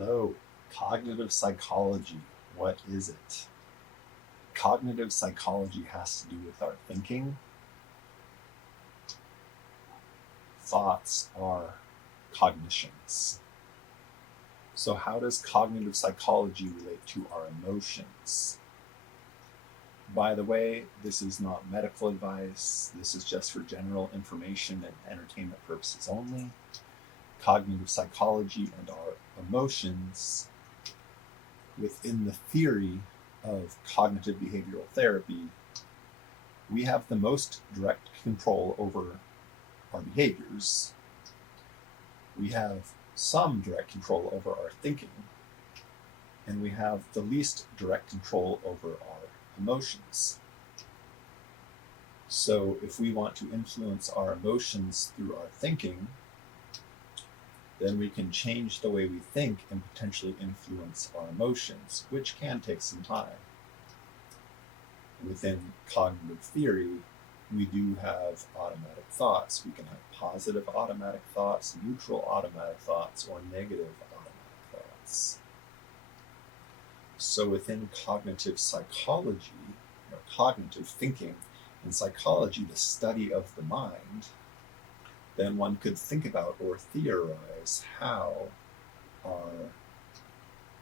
Hello, cognitive psychology. What is it? Cognitive psychology has to do with our thinking. Thoughts are cognitions. So, how does cognitive psychology relate to our emotions? By the way, this is not medical advice. This is just for general information and entertainment purposes only. Cognitive psychology and our emotions within the theory of cognitive behavioral therapy, we have the most direct control over our behaviors. We have some direct control over our thinking, and we have the least direct control over our emotions. So if we want to influence our emotions through our thinking, then we can change the way we think and potentially influence our emotions, which can take some time. Within cognitive theory, we do have automatic thoughts. We can have positive automatic thoughts, neutral automatic thoughts, or negative automatic thoughts. So within cognitive psychology, or cognitive thinking, in psychology, the study of the mind, then one could think about or theorize how our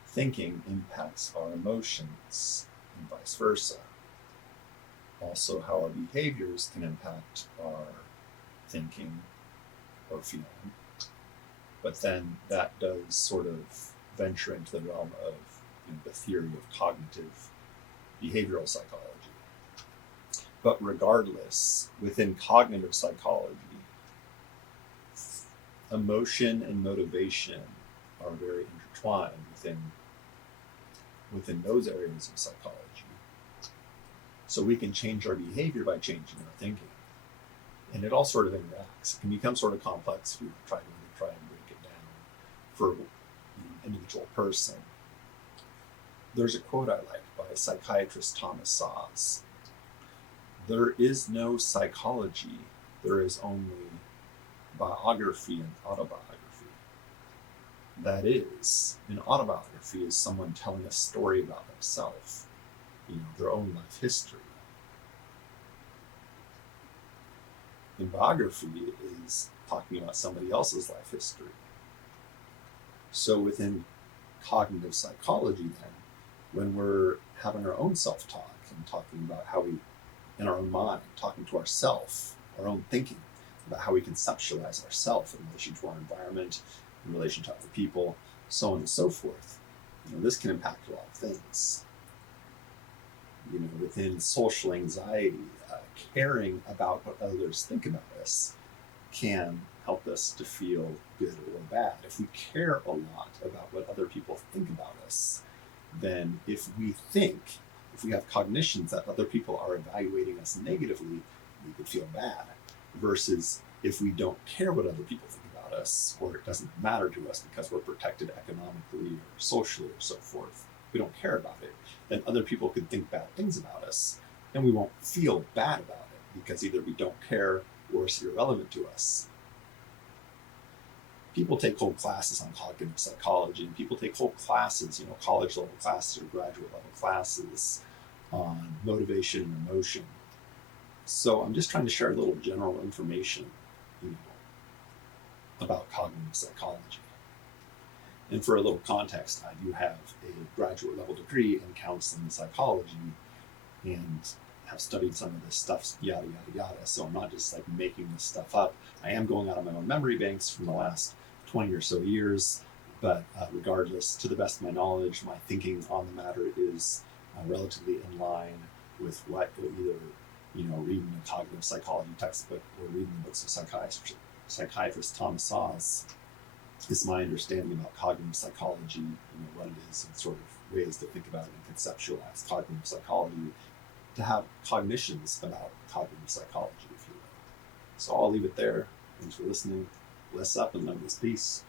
thinking impacts our emotions and vice versa. Also, how our behaviors can impact our thinking or feeling. But then that does sort of venture into the realm of the theory of cognitive behavioral psychology. But regardless, within cognitive psychology, emotion and motivation are very intertwined within those areas of psychology. So we can change our behavior by changing our thinking. And it all sort of interacts. It can become sort of complex if you try and break it down for an individual person. There's a quote I like by psychiatrist Thomas Szasz. There is no psychology, there is only biography and autobiography. That is, an autobiography is someone telling a story about themselves, their own life history. And biography is talking about somebody else's life history. So within cognitive psychology then, when we're having our own self-talk and talking about how we, in our own mind, talking to ourself, our own thinking, about how we conceptualize ourselves in relation to our environment, in relation to other people, so on and so forth. This can impact a lot of things. Within social anxiety, caring about what others think about us can help us to feel good or bad. If we care a lot about what other people think about us, then if we have cognitions that other people are evaluating us negatively, we could feel bad. Versus if we don't care what other people think about us, or it doesn't matter to us because we're protected economically or socially or so forth, we don't care about it, then other people could think bad things about us, and we won't feel bad about it because either we don't care or it's irrelevant to us. People take whole classes on cognitive psychology, and people take whole classes, college level classes or graduate level classes on motivation and emotion. So I'm just trying to share a little general information, about cognitive psychology. And for a little context, I do have a graduate level degree in counseling and psychology and have studied some of this stuff, yada, yada, yada. So I'm not just making this stuff up. I am going out of my own memory banks from the last 20 or so years, but regardless, to the best of my knowledge, my thinking on the matter is relatively in line with what either reading a cognitive psychology textbook or reading the books of psychiatrist Thomas Szasz is my understanding about cognitive psychology, what it is, and sort of ways to think about it and conceptualize cognitive psychology, to have cognitions about cognitive psychology, if you will. So I'll leave it there. Thanks for listening. Bless up and love this peace.